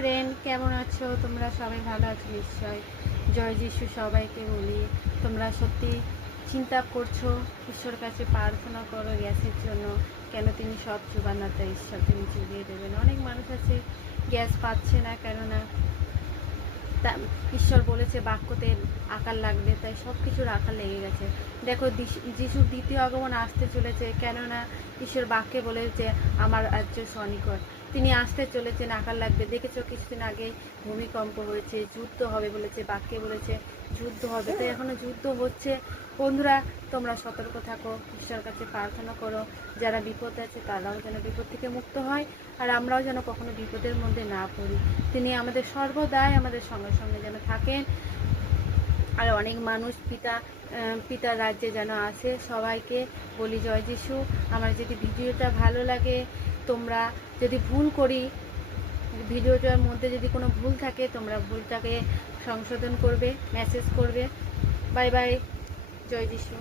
Friend, কেমন আছো তোমরা? সবাই ভালো আছো নিশ্চয়। জয় যিশু সবাইকে বলি। তোমরা সত্যি চিন্তা করছো, ঈশ্বর কাছে প্রার্থনা করো গ্যাসের জন্য। কেন তিনি সব জোগানদাতা ঈশ্বর, তিনি জুগিয়ে দেবেন। অনেক মানুষ আছে গ্যাস পাচ্ছে না, কেননা তা ঈশ্বর বলেছে বাক্যতে আকার লাগবে, তাই সব কিছুর আকার লেগে গেছে। দেখো যিশুর দ্বিতীয় আগমন আসতে চলেছে, কেননা ঈশ্বর বাক্যে বলেছে আমার রাজ্য সনিকট। তিনি আসতে চলেছেন, আকার লাগবে। দেখেছো কিছুদিন আগে ভূমিকম্প হয়েছে, যুদ্ধ হবে বলেছে, বাক্যে বলেছে যুদ্ধ হবে, তাই এখনো যুদ্ধ হচ্ছে। বন্ধুরা, তোমরা সতর্ক থাকো, ঈশ্বরের কাছে প্রার্থনা করো। যারা বিপদে আছে তারাও যেন বিপদ থেকে মুক্ত হয়, আর আমরাও যেন কখনো বিপদের মধ্যে না পড়ি। তিনি আমাদের সর্বদাই আমাদের সঙ্গে সঙ্গে যেন থাকেন। আর অনেক মানুষ পিতার রাজ্যে যেন আসে। সবাইকে বলি জয় যিশু। আমার যদি ভিডিওটা ভালো লাগে, তোমরা যদি ভুল করি, ভিডিওটার মধ্যে যদি কোনো ভুল থাকে, তোমরা ভুলটাকে সংশোধন করবে, মেসেজ করবে। Bye bye. জয় যিশু।